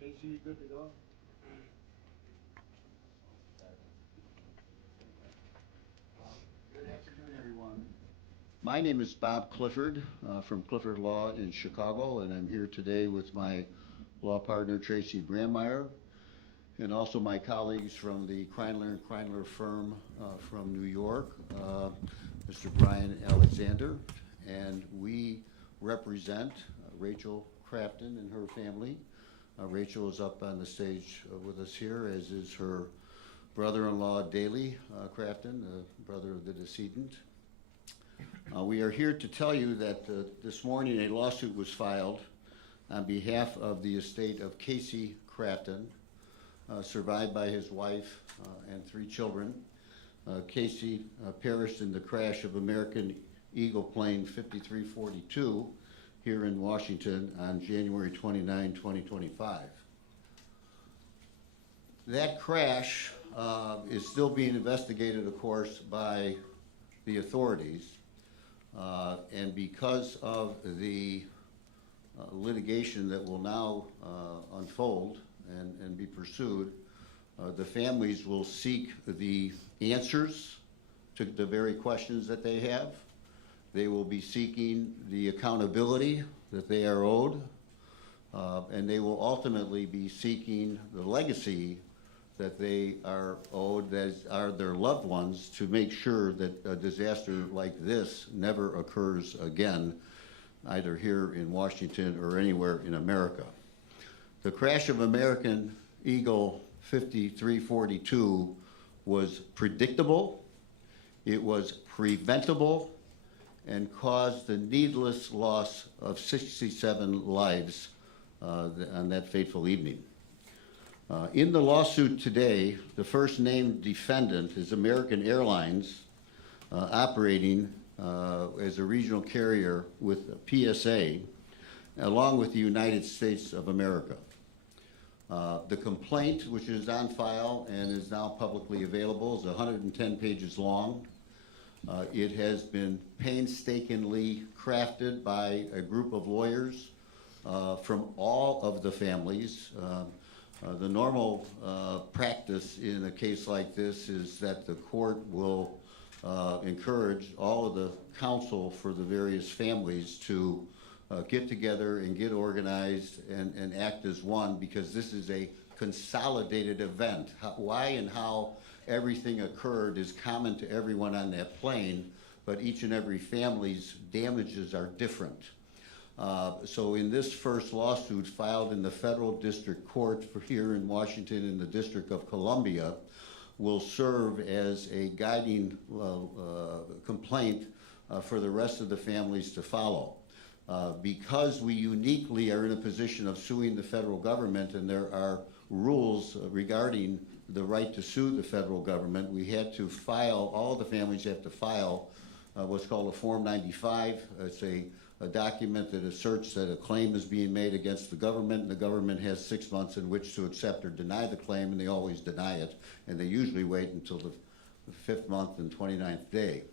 Casey, good to go? Good afternoon, everyone. My name is Bob Clifford from Clifford Law in Chicago, and I'm here today with my law partner Tracy Brandmeier, and also my colleagues from the Kreinler & Kreinler firm from New York, Mr. Brian Alexander, and we represent Rachel Grafton and her family. Rachel is up on the stage with us here, as is her brother-in-law, Daley Grafton, the brother of the decedent. We are here to tell you that this morning a lawsuit was filed on behalf of the estate of Casey Grafton, survived by his wife and 3 children. Casey perished in the crash of American Eagle plane 5342 here in Washington on January 29, 2025. That crash is still being investigated, of course, by the authorities. And because of the litigation that will now unfold and be pursued, the families will seek the answers to the very questions that they have. They will be seeking the accountability that they are owed, and they will ultimately be seeking the legacy that they are owed, that are their loved ones, to make sure that a disaster like this never occurs again, either here in Washington or anywhere in America. The crash of American Eagle 5342 was predictable, it was preventable, and caused the needless loss of 67 lives on that fateful evening. In the lawsuit today, the first named defendant is American Airlines, operating as a regional carrier with PSA, along with the United States of America. The complaint, which is on file and is now publicly available, is 110 pages long. It has been painstakingly crafted by a group of lawyers from all of the families. The normal practice in a case like this is that the court will encourage all of the counsel for the various families to get together and get organized and act as one, because this is a consolidated event. Why and how everything occurred is common to everyone on that plane, but each and every family's damages are different. So in this first lawsuit filed in the federal district court for here in Washington in the District of Columbia will serve as a guiding complaint for the rest of the families to follow. Because we uniquely are in a position of suing the federal government, and there are rules regarding the right to sue the federal government, we had to file, all the families have to file what's called a Form 95. It's a document that asserts that a claim is being made against the government, and the government has 6 months in which to accept or deny the claim, and they always deny it, and they usually wait until the 5th month and 29th day.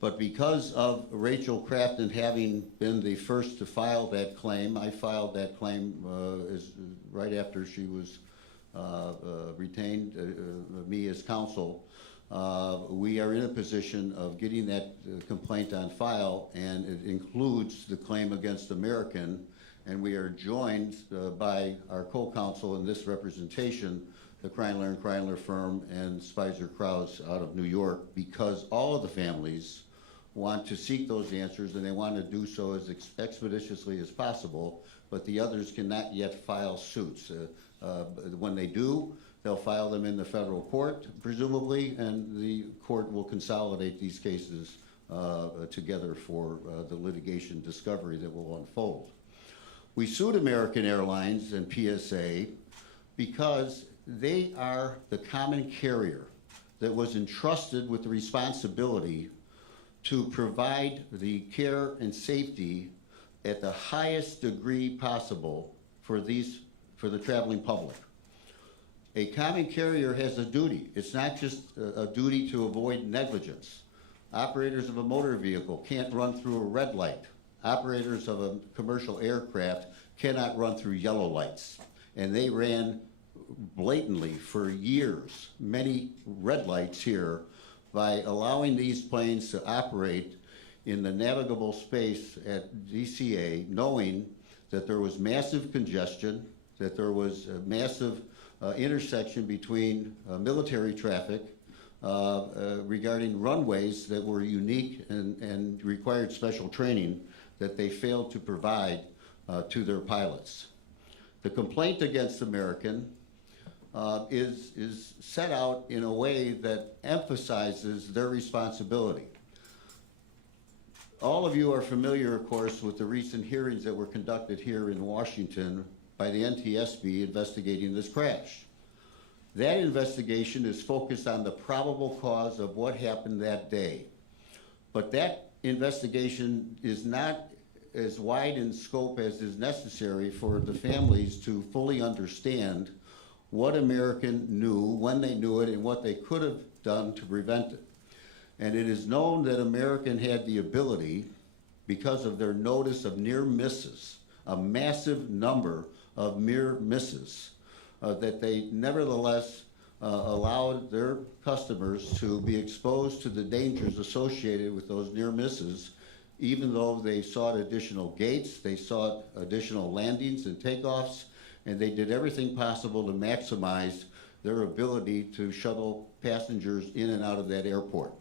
But because of Rachel Grafton having been the first to file that claim, I filed that claim right after she was retained me as counsel. We are in a position of getting that complaint on file, and it includes the claim against American, and we are joined by our co-counsel in this representation, the Kreinler & Kreinler firm and Spicer Krause out of New York, because all of the families want to seek those answers, and they want to do so as expeditiously as possible, but the others cannot yet file suits. When they do, they'll file them in the federal court, presumably, and the court will consolidate these cases together for the litigation discovery that will unfold. We sued American Airlines and PSA because they are the common carrier that was entrusted with the responsibility to provide the care and safety at the highest degree possible for the traveling public. A common carrier has a duty. It's not just a duty to avoid negligence. Operators of a motor vehicle can't run through a red light. Operators of a commercial aircraft cannot run through yellow lights. And they ran blatantly for years, many red lights here, by allowing these planes to operate in the navigable space at DCA, knowing that there was massive congestion, that there was a massive intersection between military traffic regarding runways that were unique and required special training that they failed to provide to their pilots. The complaint against American is set out in a way that emphasizes their responsibility. All of you are familiar, of course, with the recent hearings that were conducted here in Washington by the NTSB investigating this crash. That investigation is focused on the probable cause of what happened that day. But that investigation is not as wide in scope as is necessary for the families to fully understand what American knew, when they knew it, and what they could have done to prevent it. And it is known that American had the ability, because of their notice of near misses, a massive number of near misses, that they nevertheless allowed their customers to be exposed to the dangers associated with those near misses, even though they sought additional gates, they sought additional landings and takeoffs, and they did everything possible to maximize their ability to shuttle passengers in and out of that airport.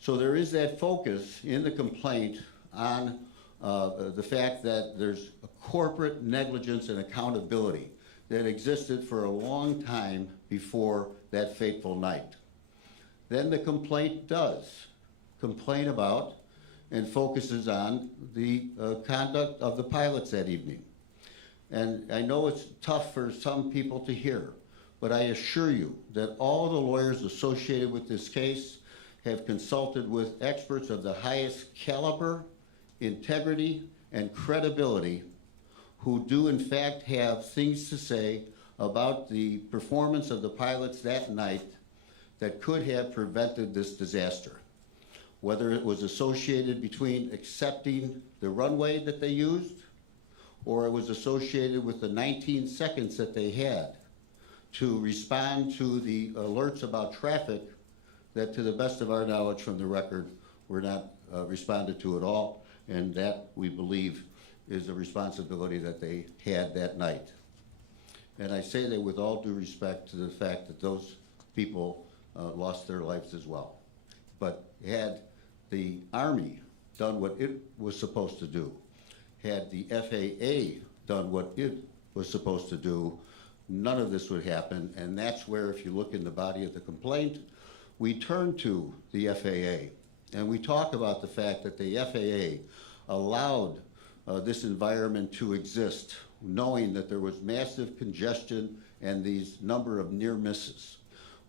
So there is that focus in the complaint on the fact that there's a corporate negligence and accountability that existed for a long time before that fateful night. Then the complaint does complain about and focuses on the conduct of the pilots that evening. And I know it's tough for some people to hear, but I assure you that all the lawyers associated with this case have consulted with experts of the highest caliber, integrity, and credibility who do in fact have things to say about the performance of the pilots that night that could have prevented this disaster. Whether it was associated between accepting the runway that they used, or it was associated with the 19 seconds that they had to respond to the alerts about traffic that, to the best of our knowledge from the record, were not responded to at all, and that, we believe, is a responsibility that they had that night. And I say that with all due respect to the fact that those people lost their lives as well. But had the Army done what it was supposed to do, had the FAA done what it was supposed to do, none of this would happen. And that's where, if you look in the body of the complaint, we turn to the FAA and we talk about the fact that the FAA, allowed this environment to exist, knowing that there was massive congestion and these number of near misses.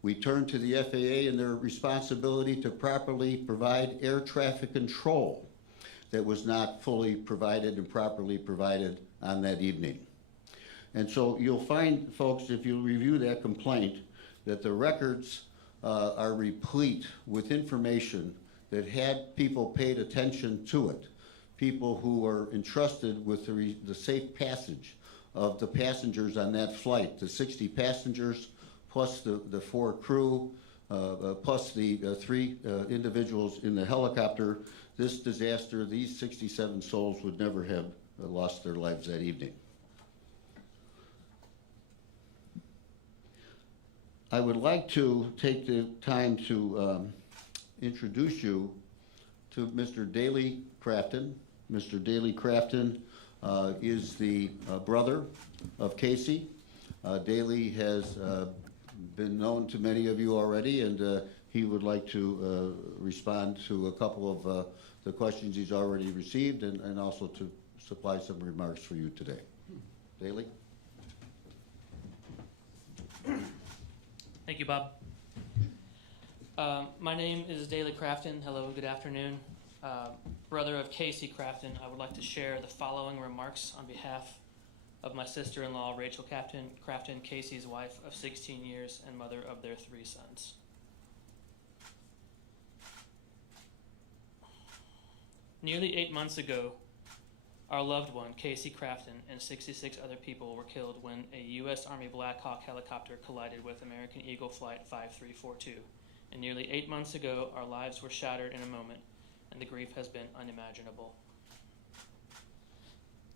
We turned to the FAA and their responsibility to properly provide air traffic control that was not fully provided and properly provided on that evening. And so you'll find, folks, if you review that complaint, that the records are replete with information that had people paid attention to it, people who were entrusted with the safe passage of the passengers on that flight, the 60 passengers, plus the 4 crew, plus the 3 individuals in the helicopter. This disaster, these 67 souls would never have lost their lives that evening. I would like to take the time to introduce you to Mr. Daley Grafton. Mr. Daley Grafton is the brother of Casey. Daley has been known to many of you already, and he would like to respond to a couple of the questions he's already received, and also to supply some remarks for you today. Daley? Thank you, Bob. My name is Daley Grafton. Hello, good afternoon. Brother of Casey Grafton, I would like to share the following remarks on behalf of my sister-in-law, Rachel Grafton, Casey's wife of 16 years and mother of their 3 sons. Nearly 8 months ago, our loved one, Casey Grafton, and 66 other people were killed when a U.S. Army Black Hawk helicopter collided with American Eagle Flight 5342. And nearly 8 months ago, our lives were shattered in a moment, and the grief has been unimaginable.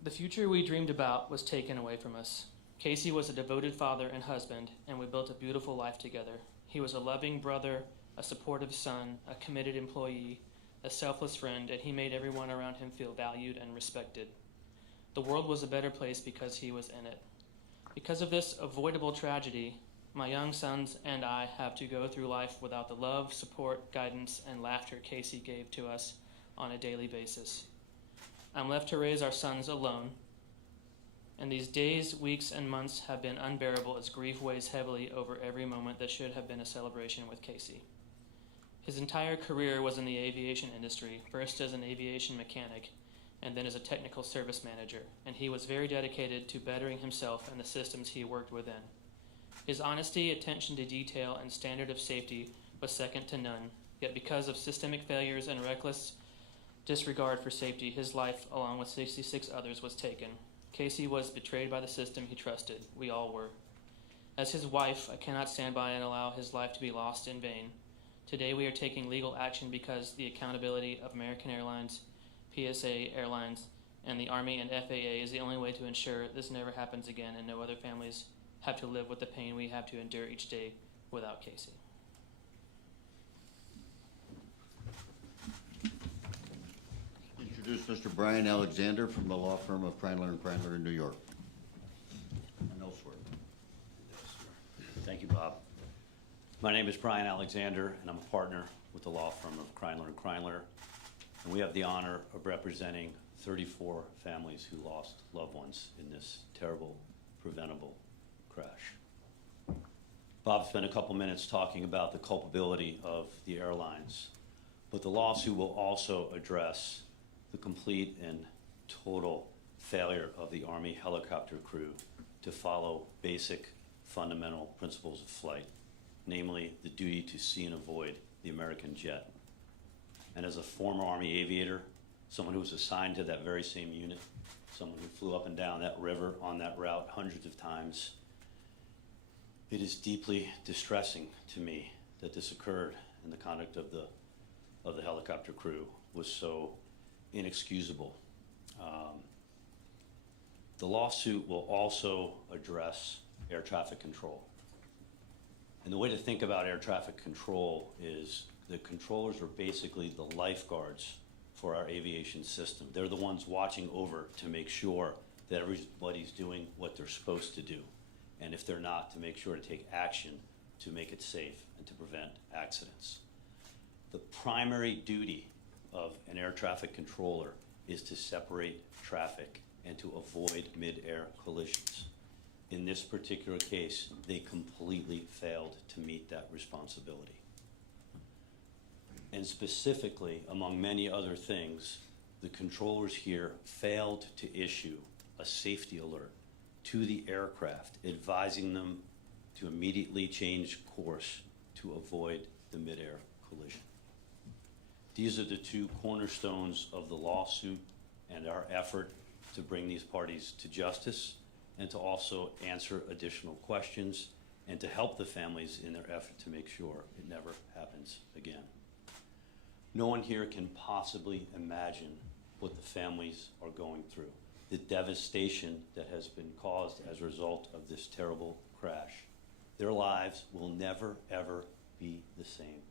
The future we dreamed about was taken away from us. Casey was a devoted father and husband, and we built a beautiful life together. He was a loving brother, a supportive son, a committed employee, a selfless friend, and he made everyone around him feel valued and respected. The world was a better place because he was in it. Because of this avoidable tragedy, my young sons and I have to go through life without the love, support, guidance, and laughter Casey gave to us on a daily basis. I'm left to raise our sons alone, and these days, weeks, and months have been unbearable as grief weighs heavily over every moment that should have been a celebration with Casey. His entire career was in the aviation industry, first as an aviation mechanic, and then as a technical service manager, and he was very dedicated to bettering himself and the systems he worked within. His honesty, attention to detail, and standard of safety was second to none, yet because of systemic failures and reckless disregard for safety, his life, along with 66 others, was taken. Casey was betrayed by the system he trusted. We all were. As his wife, I cannot stand by and allow his life to be lost in vain. Today we are taking legal action because the accountability of American Airlines, PSA Airlines, and the Army and FAA is the only way to ensure this never happens again and no other families have to live with the pain we have to endure each day without Casey. Introduce Mr. Brian Alexander from the law firm of Kreinler & Kreinler in New York and elsewhere. Thank you, Bob. My name is Brian Alexander, and I'm a partner with the law firm of Kreinler & Kreinler, and we have the honor of representing 34 families who lost loved ones in this terrible, preventable crash. Bob spent a couple minutes talking about the culpability of the airlines, but the lawsuit will also address the complete and total failure of the Army helicopter crew to follow basic fundamental principles of flight, namely the duty to see and avoid the American jet. And as a former Army aviator, someone who was assigned to that very same unit, someone who flew up and down that river on that route hundreds of times, it is deeply distressing to me that this occurred, and the conduct of the helicopter crew was so inexcusable. The lawsuit will also address air traffic control. And the way to think about air traffic control is the controllers are basically the lifeguards for our aviation system. They're the ones watching over to make sure that everybody's doing what they're supposed to do. And if they're not, to make sure to take action to make it safe and to prevent accidents. The primary duty of an air traffic controller is to separate traffic and to avoid mid-air collisions. In this particular case, they completely failed to meet that responsibility. And specifically, among many other things, the controllers here failed to issue a safety alert to the aircraft, advising them to immediately change course to avoid the mid-air collision. These are the two cornerstones of the lawsuit and our effort to bring these parties to justice and to also answer additional questions and to help the families in their effort to make sure it never happens again. No one here can possibly imagine what the families are going through, the devastation that has been caused as a result of this terrible crash. Their lives will never, ever be the same.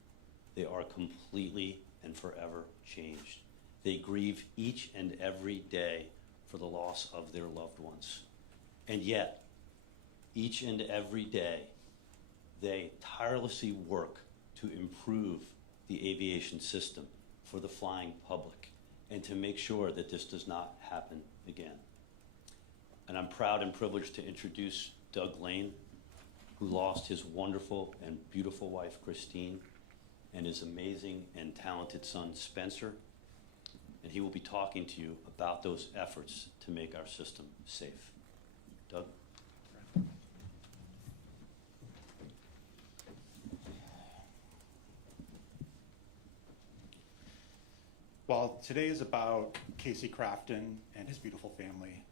They are completely and forever changed. They grieve each and every day for the loss of their loved ones. And yet, each and every day, they tirelessly work to improve the aviation system for the flying public and to make sure that this does not happen again. And I'm proud and privileged to introduce Doug Lane, who lost his wonderful and beautiful wife, Christine, and his amazing and talented son, Spencer. And he will be talking to you about those efforts to make our system safe. Doug? While today is about Casey Grafton and his beautiful family,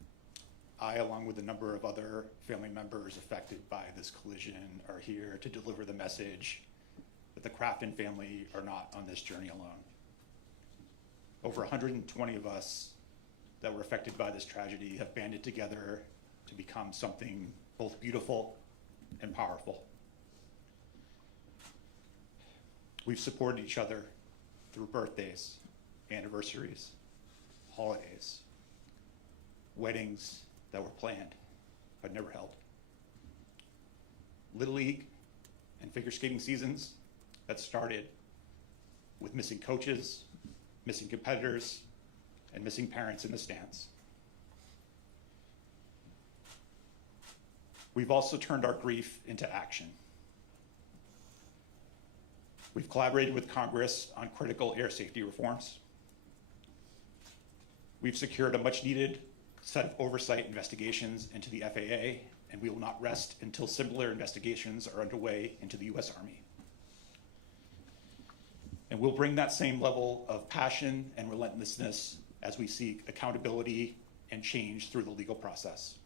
I, along with a number of other family members affected by this collision, are here to deliver the message that the Grafton family are not on this journey alone. Over 120 of us that were affected by this tragedy have banded together to become something both beautiful and powerful. We've supported each other through birthdays, anniversaries, holidays, weddings that were planned but never held, Little League and figure skating seasons that started with missing coaches, missing competitors, and missing parents in the stands. We've also turned our grief into action. We've collaborated with Congress on critical air safety reforms. We've secured a much-needed set of oversight investigations into the FAA, and we will not rest until similar investigations are underway into the U.S. Army. And we'll bring that same level of passion and relentlessness as we seek accountability and change through the legal process.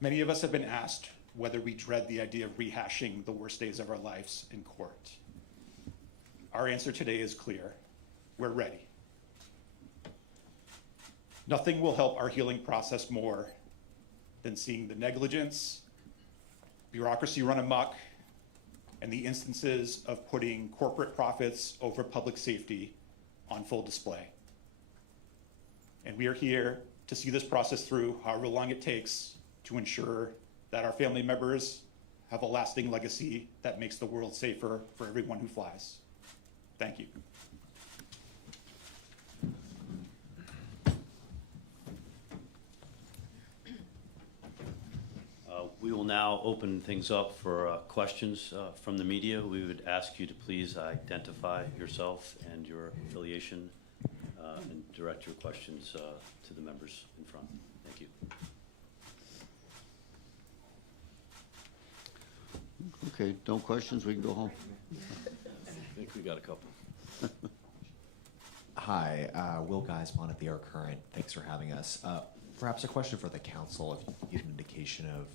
Many of us have been asked whether we dread the idea of rehashing the worst days of our lives in court. Our answer today is clear. We're ready. Nothing will help our healing process more than seeing the negligence, bureaucracy run amok, and the instances of putting corporate profits over public safety on full display. And we are here to see this process through, however long it takes, to ensure that our family members have a lasting legacy that makes the world safer for everyone who flies. Thank you. We will now open things up for questions from the media. We would ask you to please identify yourself and your affiliation and direct your questions to the members in front. Thank you. Okay, no questions, we can go home. I think we got a couple. Hi, Will Geisman at the Air Current. Thanks for having us. Perhaps a question for the council, if you could give an indication of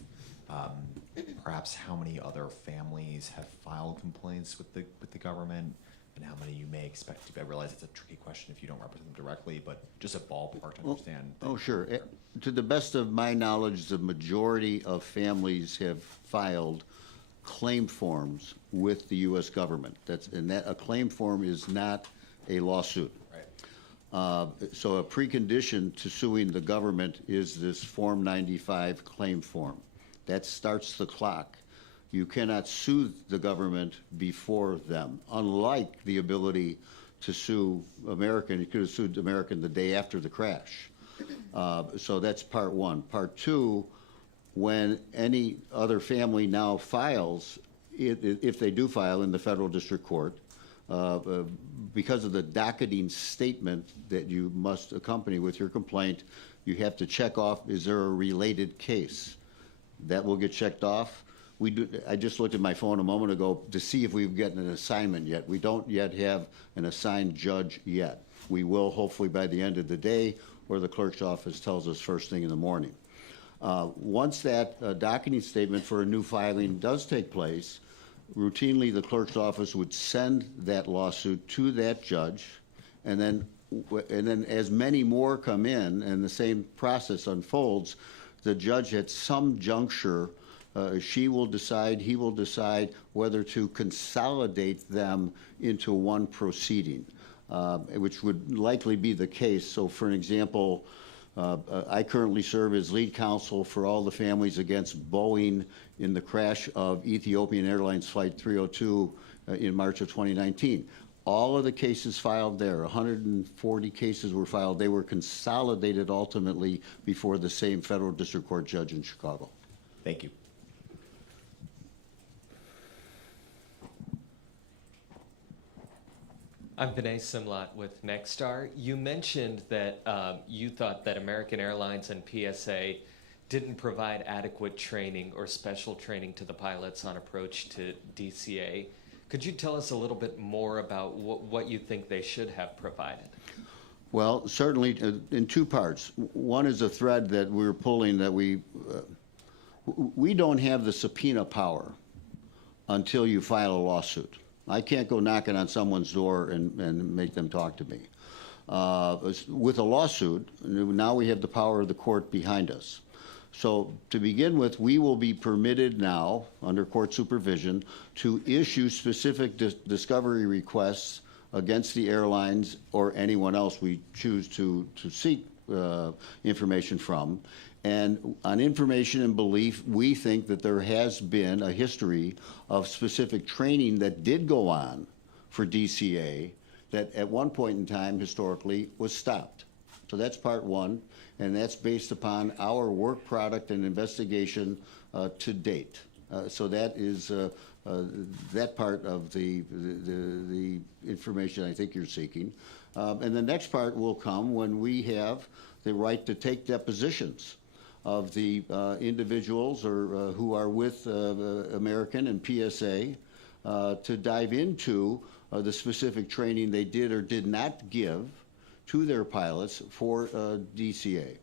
perhaps how many other families have filed complaints with the government, and how many you may expect to. I realize it's a tricky question if you don't represent them directly, but just a ballpark to understand. Oh, sure. To the best of my knowledge, the majority of families have filed claim forms with the U.S. government. And a claim form is not a lawsuit. Right. So a precondition to suing the government is this Form 95 claim form. That starts the clock. You cannot sue the government before them, unlike the ability to sue American. He could have sued American the day after the crash. So that's part one. Part two, when any other family now files, if they do file in the federal district court, because of the docketing statement that you must accompany with your complaint, you have to check off, is there a related case? That will get checked off. I just looked at my phone a moment ago to see if we've gotten an assignment yet. We don't yet have an assigned judge yet. We will hopefully by the end of the day, or the clerk's office tells us first thing in the morning. Once that docketing statement for a new filing does take place, routinely the clerk's office would send that lawsuit to that judge, and then as many more come in and the same process unfolds, the judge at some juncture, she will decide, he will decide whether to consolidate them into one proceeding, which would likely be the case. So for an example, I currently serve as lead counsel for all the families against Boeing in the crash of Ethiopian Airlines Flight 302 in March of 2019. All of the cases filed there, 140 cases were filed. They were consolidated ultimately before the same federal district court judge in Chicago. Thank you. I'm Vinay Simlat with Nexstar. You mentioned that you thought that American Airlines and PSA didn't provide adequate training or special training to the pilots on approach to DCA. Could you tell us a little bit more about what you think they should have provided? Well, certainly in two parts. One is a thread that we're pulling that we don't have the subpoena power until you file a lawsuit. I can't go knocking on someone's door and make them talk to me. With a lawsuit, now we have the power of the court behind us. So to begin with, we will be permitted now, under court supervision, to issue specific discovery requests against the airlines or anyone else we choose to seek information from. And on information and belief, we think that there has been a history of specific training that did go on for DCA that at one point in time historically was stopped. So that's part one, and that's based upon our work product and investigation to date. So that is that part of the information I think you're seeking. And the next part will come when we have the right to take depositions of the individuals or who are with American and PSA to dive into the specific training they did or did not give to their pilots for DCA.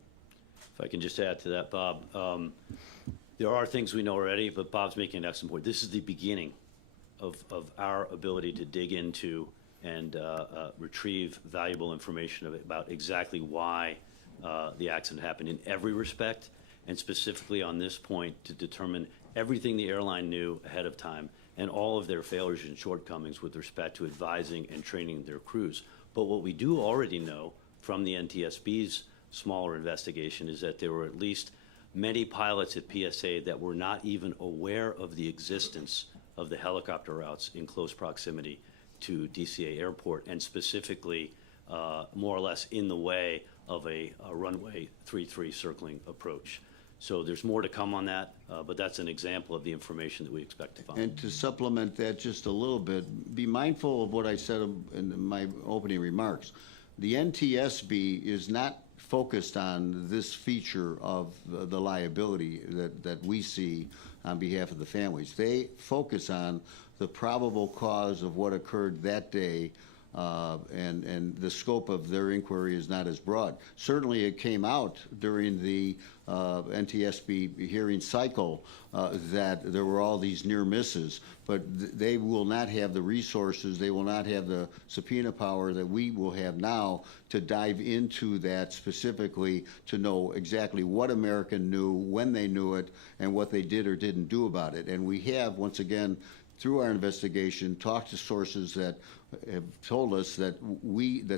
If I can just add to that, Bob, there are things we know already, but Bob's making an excellent point. This is the beginning of our ability to dig into and retrieve valuable information about exactly why the accident happened in every respect, and specifically on this point to determine everything the airline knew ahead of time and all of their failures and shortcomings with respect to advising and training their crews. But what we do already know from the NTSB's smaller investigation is that there were at least many pilots at PSA that were not even aware of the existence of the helicopter routes in close proximity to DCA Airport, and specifically more or less in the way of a runway 33 circling approach. So there's more to come on that, but that's an example of the information that we expect to find. And to supplement that just a little bit, be mindful of what I said in my opening remarks. The NTSB is not focused on this feature of the liability that we see on behalf of the families. They focus on the probable cause of what occurred that day, and the scope of their inquiry is not as broad. Certainly it came out during the NTSB hearing cycle that there were all these near misses, but they will not have the resources, they will not have the subpoena power that we will have now to dive into that specifically to know exactly what American knew, when they knew it, and what they did or didn't do about it. And we have, once again, through our investigation, talked to sources that have told us that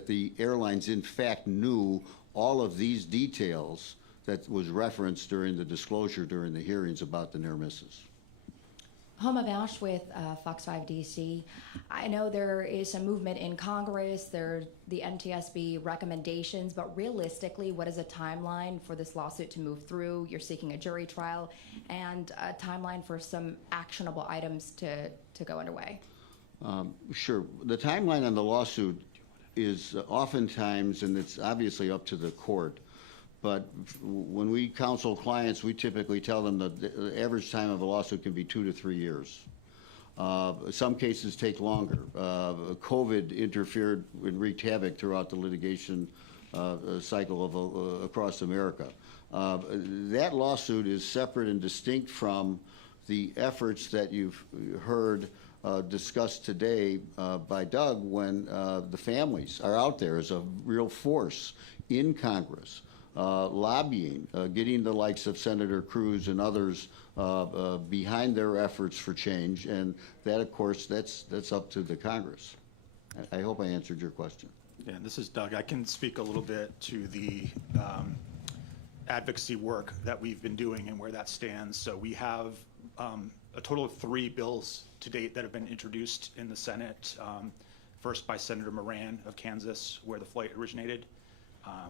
the airlines in fact knew all of these details that was referenced during the disclosure during the hearings about the near misses. Homa Bausch with Fox 5 DC. I know there is some movement in Congress, there are the NTSB recommendations, but realistically, what is a timeline for this lawsuit to move through? You're seeking a jury trial and a timeline for some actionable items to go underway. Sure. The timeline on the lawsuit is oftentimes, and it's obviously up to the court, but when we counsel clients, we typically tell them that the average time of a lawsuit can be 2 to 3 years. Some cases take longer. COVID interfered and wreaked havoc throughout the litigation cycle of across America. That lawsuit is separate and distinct from the efforts that you've heard discussed today by Doug when the families are out there as a real force in Congress. Lobbying, getting the likes of Senator Cruz and others behind their efforts for change, and that, of course, that's up to the Congress. I hope I answered your question. Yeah, this is Doug. I can speak a little bit to the advocacy work that we've been doing and where that stands. So we have a total of 3 bills to date that have been introduced in the Senate. First by Senator Moran of Kansas, where the flight originated.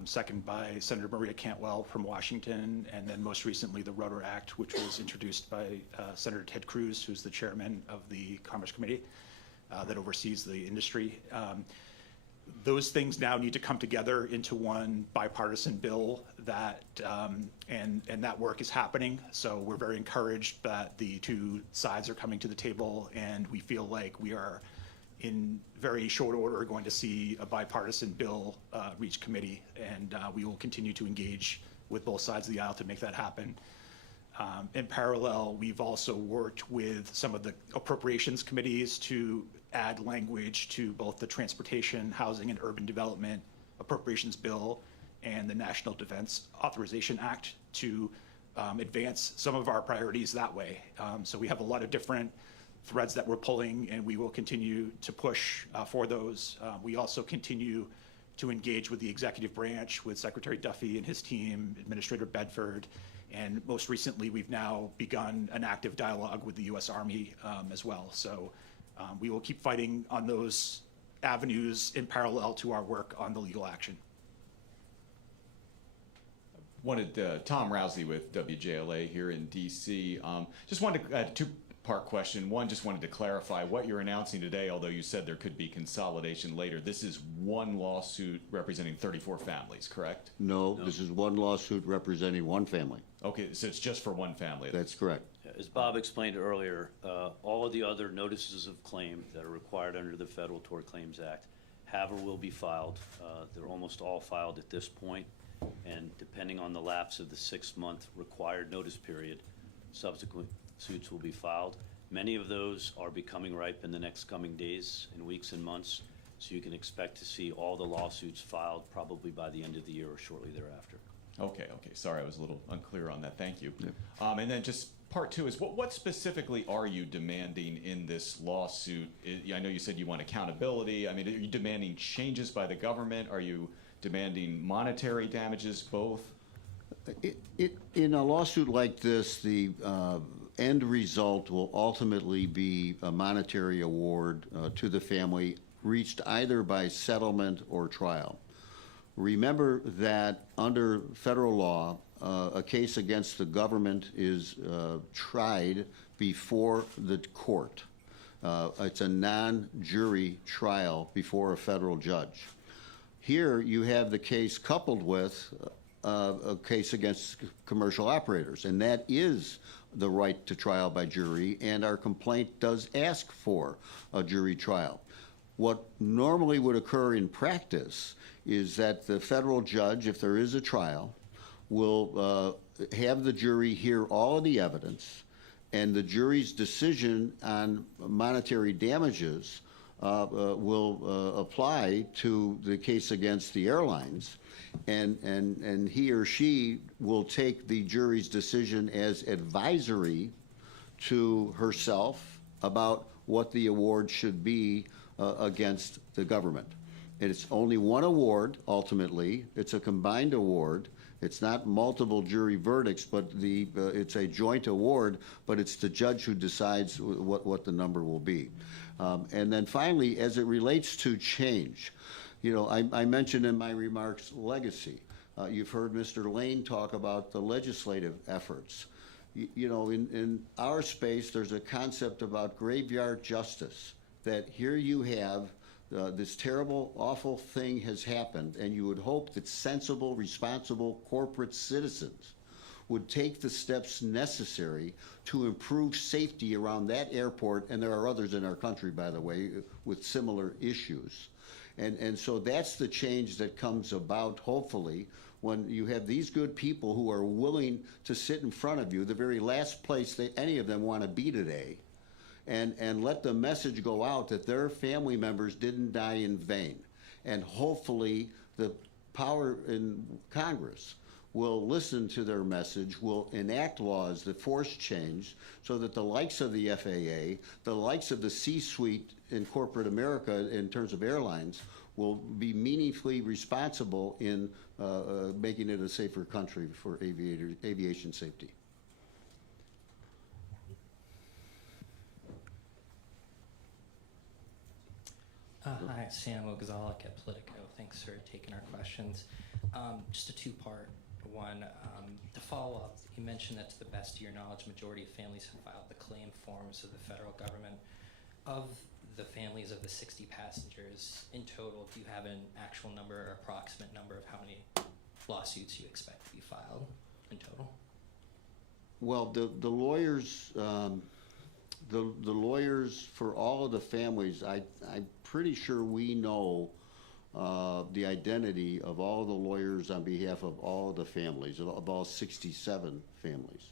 Second by Senator Maria Cantwell from Washington, and then most recently the Rudder Act, which was introduced by Senator Ted Cruz, who's the chairman of the Commerce Committee that oversees the industry. Those things now need to come together into one bipartisan bill that, and that work is happening. So we're very encouraged that the 2 sides are coming to the table, and we feel like we are in very short order going to see a bipartisan bill reach committee, and we will continue to engage with both sides of the aisle to make that happen. In parallel, we've also worked with some of the appropriations committees to add language to both the Transportation, Housing, and Urban Development Appropriations Bill and the National Defense Authorization Act to advance some of our priorities that way. So we have a lot of different threads that we're pulling, and we will continue to push for those. We also continue to engage with the executive branch, with Secretary Duffy and his team, Administrator Bedford, and most recently we've now begun an active dialogue with the U.S. Army as well. So we will keep fighting on those avenues in parallel to our work on the legal action. Tom Rousey with WJLA here in D.C. Just wanted to two-part question. One, just wanted to clarify what you're announcing today, although you said there could be consolidation later. This is one lawsuit representing 34 families, correct? No, this is one lawsuit representing one family. Okay, so it's just for one family. That's correct. As Bob explained earlier, all of the other notices of claim that are required under the Federal Tort Claims Act have or will be filed. They're almost all filed at this point, and depending on the lapse of the 6-month required notice period, subsequent suits will be filed. Many of those are becoming ripe in the next coming days and weeks and months, so you can expect to see all the lawsuits filed probably by the end of the year or shortly thereafter. Okay. Sorry, I was a little unclear on that. Thank you. Yeah. And then just part two is, what specifically are you demanding in this lawsuit? I know you said you want accountability. I mean, are you demanding changes by the government? Are you demanding monetary damages, both? In a lawsuit like this, the end result will ultimately be a monetary award to the family, reached either by settlement or trial. Remember that under federal law, a case against the government is tried before the court. It's a non-jury trial before a federal judge. Here you have the case coupled with a case against commercial operators, and that is the right to trial by jury, and our complaint does ask for a jury trial. What normally would occur in practice is that the federal judge, if there is a trial, will have the jury hear all of the evidence, and the jury's decision on monetary damages will apply to the case against the airlines, and he or she will take the jury's decision as advisory to herself about what the award should be against the government. And it's only one award, ultimately. It's a combined award, It's not multiple jury verdicts, but it's a joint award, but it's the judge who decides what the number will be. And then finally, as it relates to change, I mentioned in my remarks legacy. You've heard Mr. Lane talk about the legislative efforts. In our space, there's a concept about graveyard justice, that here you have this terrible, awful thing has happened, and you would hope that sensible, responsible corporate citizens would take the steps necessary to improve safety around that airport, and there are others in our country, by the way, with similar issues. And so that's the change that comes about, hopefully, when you have these good people who are willing to sit in front of you, the very last place any of them want to be today, and let the message go out that their family members didn't die in vain. And hopefully the power in Congress will listen to their message, will enact laws that force change so that the likes of the FAA, the likes of the C-suite in corporate America in terms of airlines, will be meaningfully responsible in making it a safer country for aviation safety. Hi, Sam Ogazalik at Politico. Thanks for taking our questions. Just a two-part one. To follow up, you mentioned that to the best of your knowledge, majority of families have filed the claim forms of the federal government. Of the families of the 60 passengers in total, do you have an actual number or approximate number of how many lawsuits you expect to be filed in total? Well, the lawyers, the lawyers for all of the families, I'm pretty sure we know the identity of all the lawyers on behalf of all the families, of all 67 families.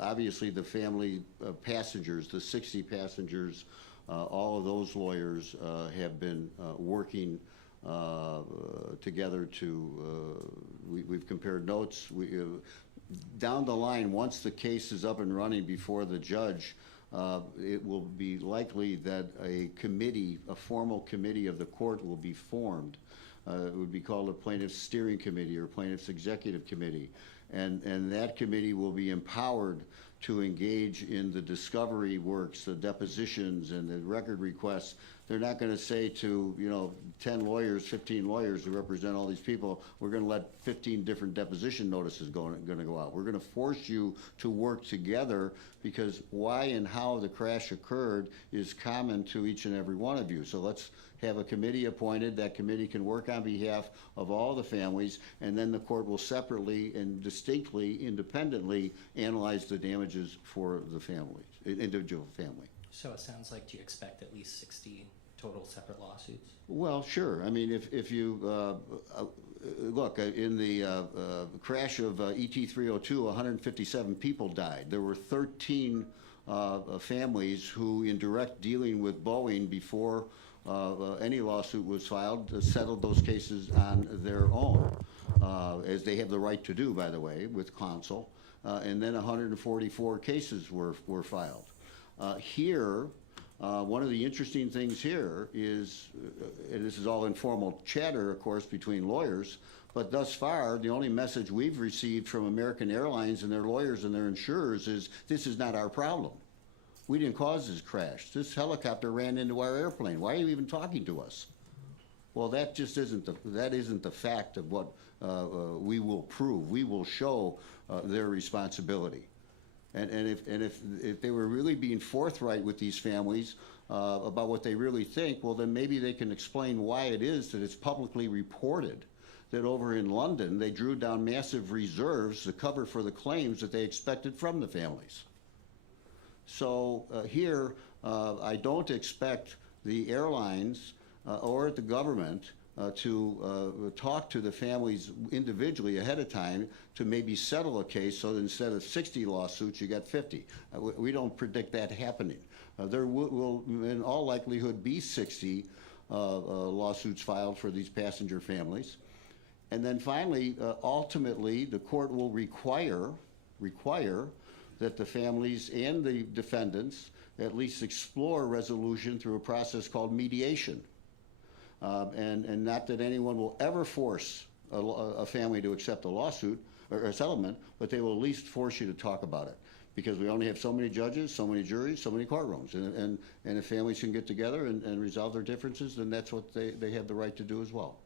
Obviously the family passengers, the 60 passengers, all of those lawyers have been working together to, we've compared notes. Down the line, once the case is up and running before the judge, it will be likely that a committee, a formal committee of the court will be formed. It would be called a plaintiff's steering committee or plaintiff's executive committee. And that committee will be empowered to engage in the discovery works, the depositions and the record requests. They're not going to say to, 10 lawyers, 15 lawyers who represent all these people, we're going to let 15 different deposition notices going to go out. We're going to force you to work together, because why and how the crash occurred is common to each and every one of you. So let's have a committee appointed. That committee can work on behalf of all the families, and then the court will separately and distinctly, independently analyze the damages for the families, individual family. So it sounds like, do you expect at least 60 total separate lawsuits? Well, sure. I mean, if you look, in the crash of ET-302, 157 people died. There were 13 families who, in direct dealing with Boeing before any lawsuit was filed, settled those cases on their own, as they have the right to do, by the way, with counsel. And then 144 cases were filed. Here, one of the interesting things here is, and this is all informal chatter, of course, between lawyers, but thus far, the only message we've received from American Airlines and their lawyers and their insurers is, this is not our problem. We didn't cause this crash. This helicopter ran into our airplane. Why are you even talking to us? Well, that just isn't the fact of what we will prove. We will show their responsibility. And if they were really being forthright with these families about what they really think, well, then maybe they can explain why it is that it's publicly reported that over in London they drew down massive reserves to cover for the claims that they expected from the families. So here, I don't expect the airlines or the government to talk to the families individually ahead of time to maybe settle a case, so that instead of 60 lawsuits, you got 50. We don't predict that happening. There will, in all likelihood, be 60 lawsuits filed for these passenger families. And then finally, ultimately, the court will require that the families and the defendants at least explore resolution through a process called mediation. And not that anyone will ever force a family to accept a lawsuit or a settlement, but they will at least force you to talk about it. Because we only have so many judges, so many juries, so many courtrooms. And if families can get together and resolve their differences, then that's what they have the right to do as well.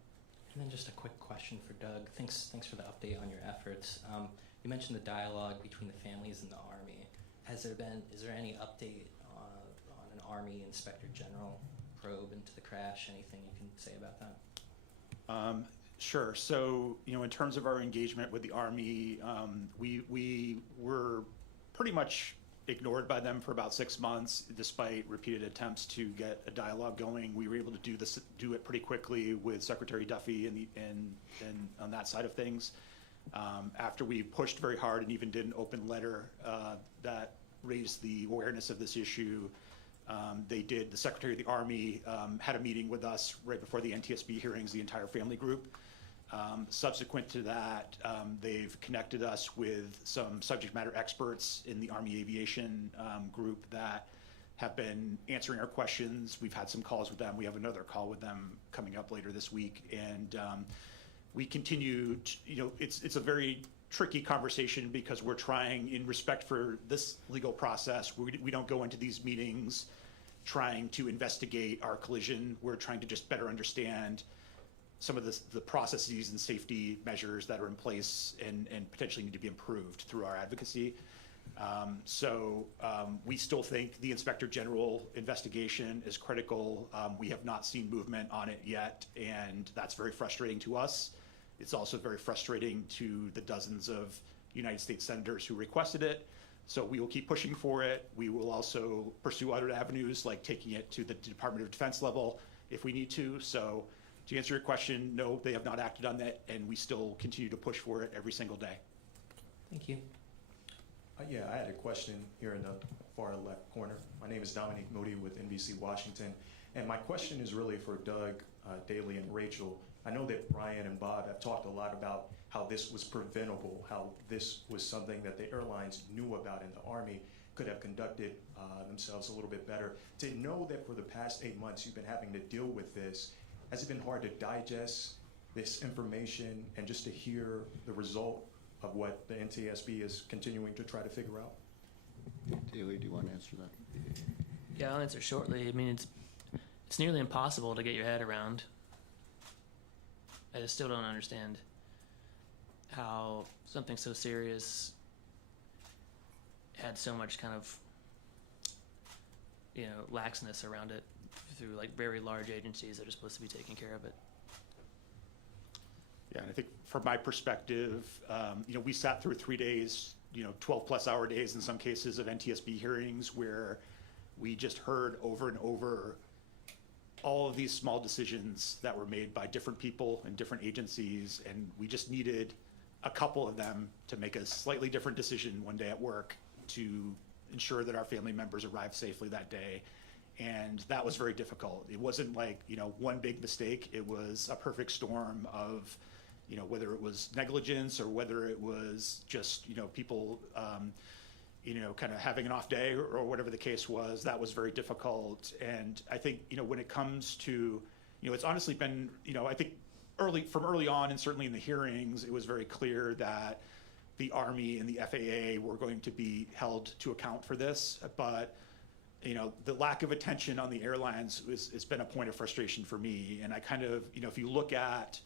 And then just a quick question for Doug. Thanks for the update on your efforts. You mentioned the dialogue between the families and the Army. Is there any update on an Army Inspector General probe into the crash? Anything you can say about that? Sure. So, in terms of our engagement with the Army, we were pretty much ignored by them for about 6 months, despite repeated attempts to get a dialogue going. We were able to do it pretty quickly with Secretary Duffy and on that side of things. After we pushed very hard and even did an open letter that raised the awareness of this issue, the Secretary of the Army had a meeting with us right before the NTSB hearings, the entire family group. Subsequent to that, they've connected us with some subject matter experts in the Army Aviation group that have been answering our questions. We've had some calls with them. We have another call with them coming up later this week. And we continue to, it's a very tricky conversation because we're trying, in respect for this legal process, we don't go into these meetings trying to investigate our collision. We're trying to just better understand some of the processes and safety measures that are in place and potentially need to be improved through our advocacy. We still think the Inspector General investigation is critical. We have not seen movement on it yet, and that's very frustrating to us. It's also very frustrating to the dozens of United States senators who requested it. So we will keep pushing for it. We will also pursue other avenues like taking it to the Department of Defense level if we need to. So to answer your question, no, they have not acted on that, and we still continue to push for it every single day. Thank you. Yeah, I had a question here in the far left corner. My name is Dominique Moody with NBC Washington, and my question is really for Doug, Daly, and Rachel. I know that Brian and Bob have talked a lot about how this was preventable, how this was something that the airlines knew about and the Army could have conducted themselves a little bit better. To know that for the past 8 months you've been having to deal with this, has it been hard to digest this information and just to hear the result of what the NTSB is continuing to try to figure out? Daly, do you want to answer that? Yeah, I'll answer shortly. I mean, it's nearly impossible to get your head around. I just still don't understand how something so serious had so much kind of, laxness around it through like very large agencies that are supposed to be taking care of it. Yeah, and I think from my perspective, we sat through 3 days, 12-plus hour days in some cases of NTSB hearings where we just heard over and over all of these small decisions that were made by different people and different agencies, and we just needed a couple of them to make a slightly different decision one day at work to ensure that our family members arrived safely that day. And that was very difficult. It wasn't like, one big mistake. It was a perfect storm of, whether it was negligence or whether it was just, people, kind of having an off day or whatever the case was. That was very difficult. And I think, when it comes to, it's honestly been, I think from early on, and certainly in the hearings, it was very clear that the Army and the FAA were going to be held to account for this. But the lack of attention on the airlines it's been a point of frustration for me. And I kind of, if you look at,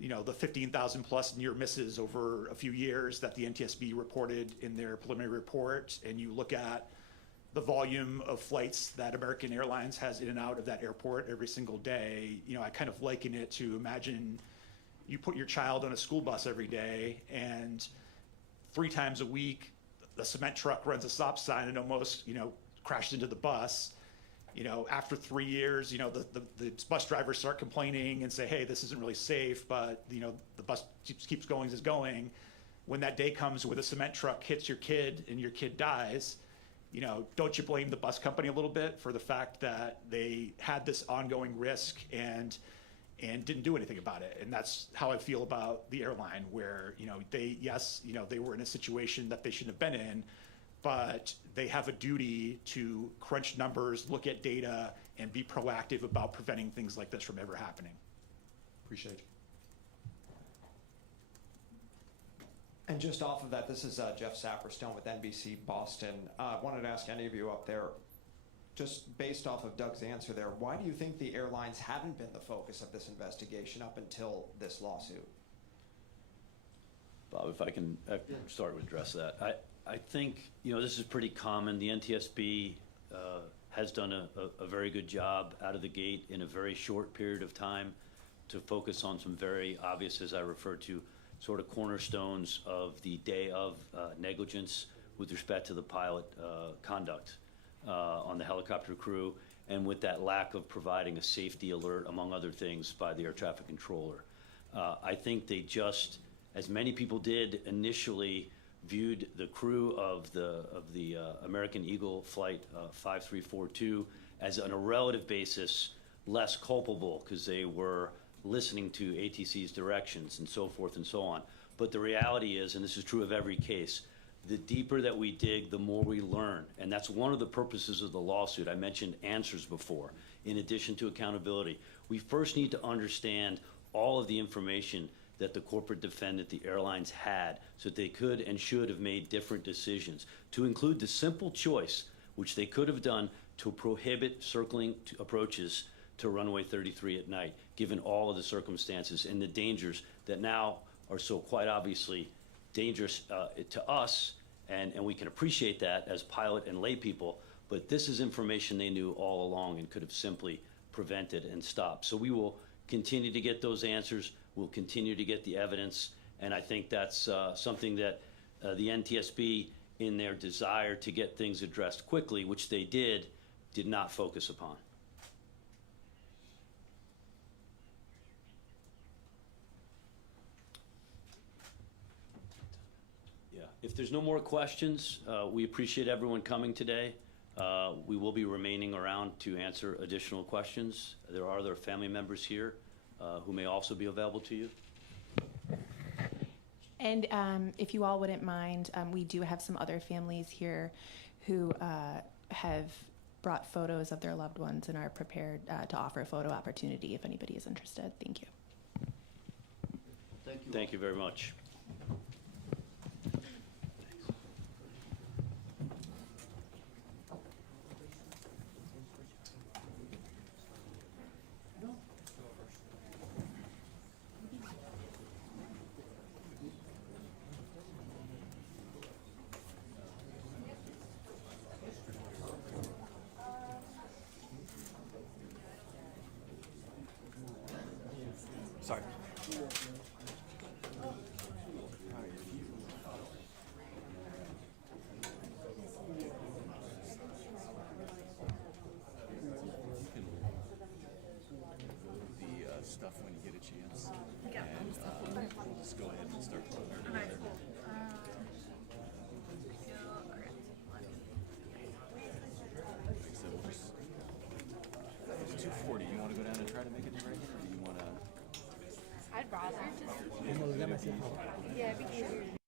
the 15,000 plus near misses over a few years that the NTSB reported in their preliminary report, and you look at the volume of flights that American Airlines has in and out of that airport every single day, I kind of liken it to imagine you put your child on a school bus every day and 3 times a week, the cement truck runs a stop sign and almost, crashed into the bus. After 3 years, the bus drivers start complaining and say, hey, this isn't really safe, but, the bus keeps going as it's going. When that day comes where the cement truck hits your kid and your kid dies, don't you blame the bus company a little bit for the fact that they had this ongoing risk and didn't do anything about it? And that's how I feel about the airline, where, they were in a situation that they shouldn't have been in, but they have a duty to crunch numbers, look at data, and be proactive about preventing things like this from ever happening. Appreciate you. And just off of that, this is Jeff Saperstone with NBC Boston. Wanted to ask any of you up there, just based off of Doug's answer there, why do you think the airlines haven't been the focus of this investigation up until this lawsuit? Bob, if I can start to address that. I think, this is pretty common. The NTSB has done a very good job out of the gate in a very short period of time to focus on some very obvious, as I referred to, sort of cornerstones of the day of negligence with respect to the pilot conduct on the helicopter crew, and with that lack of providing a safety alert, among other things, by the air traffic controller. I think they just, as many people did initially, viewed the crew of the American Eagle Flight 5342 as, on a relative basis, less culpable because they were listening to ATC's directions and so forth and so on. But the reality is, and this is true of every case, the deeper that we dig, the more we learn. And that's one of the purposes of the lawsuit. I mentioned answers before, in addition to accountability. We first need to understand all of the information that the corporate defendant, the airlines, had, so that they could and should have made different decisions, to include the simple choice, which they could have done, to prohibit circling approaches to runway 33 at night, given all of the circumstances and the dangers that now are so quite obviously dangerous to us, and we can appreciate that as pilot and lay people, but this is information they knew all along and could have simply prevented and stopped. So we will continue to get those answers. We'll continue to get the evidence, and I think that's something that the NTSB, in their desire to get things addressed quickly, which they did not focus upon. Yeah, if there's no more questions, we appreciate everyone coming today. We will be remaining around to answer additional questions. There are other family members here who may also be available to you. And if you all wouldn't mind, we do have some other families here who have brought photos of their loved ones and are prepared to offer a photo opportunity if anybody is interested. Thank you. Thank you. Thank you very much. Sorry. The stuff when you get a chance. Yeah. And we'll just go ahead and start putting it together. Like I said, we'll just, it's 2:40. You want to go down and try to make it to Reagan, or do you want to? I'd rather just. Yeah, because